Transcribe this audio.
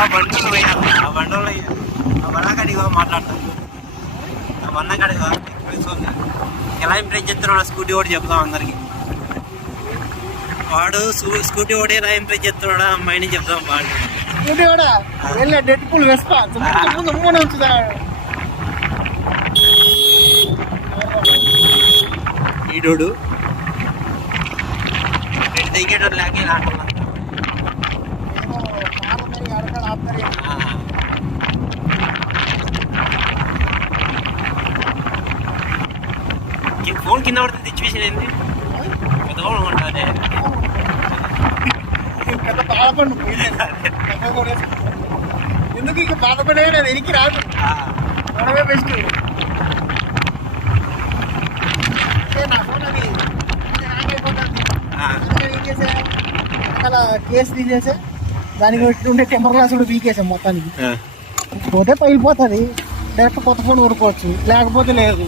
ఆ బండ్లు పోయాలి, ఆ బండ్లో ఆ బండకాడిగా మాట్లాడతాను, ఆ బండకాడిగా తెలుసుకుందా ఎలా ఇంప్రెస్ చేస్తున్నాడు స్కూటీ ఓడి చెప్తాం అందరికి. వాడు స్కూటీ ఓడి ఎలా ఇంప్రెస్ చేస్తున్నాడా అమ్మాయిని చెప్తాం. వాడు స్కూటీ కూడా వెళ్ళే డెడ్ పూల్ వేసుకో ఉంచుతా. ఈడోడు రెడ్ దిగేటోడు లేక ఇలా అంటున్నా. ఫోన్ కింద పడితే సిచ్యువేషన్ ఏంది పెద్దగా ఉంటుంది. పెద్ద బాధపడు ఎందుకు ఇక బాధపడే అది ఎనికి రాదు, మనమే బెస్ట్. నా ఫోన్ అది హ్యాంగ్ అయిపోతుంది. ఏం చేసా అలా కేసు తీసేసా, దానికి ఉండే టెంపర్ గ్లాస్ కూడా పీకేసాం మొత్తానికి. పోతే పగిలిపోతుంది, డైరెక్ట్ కొత్త ఫోన్ కొనుక్కోవచ్చు, లేకపోతే లేదు.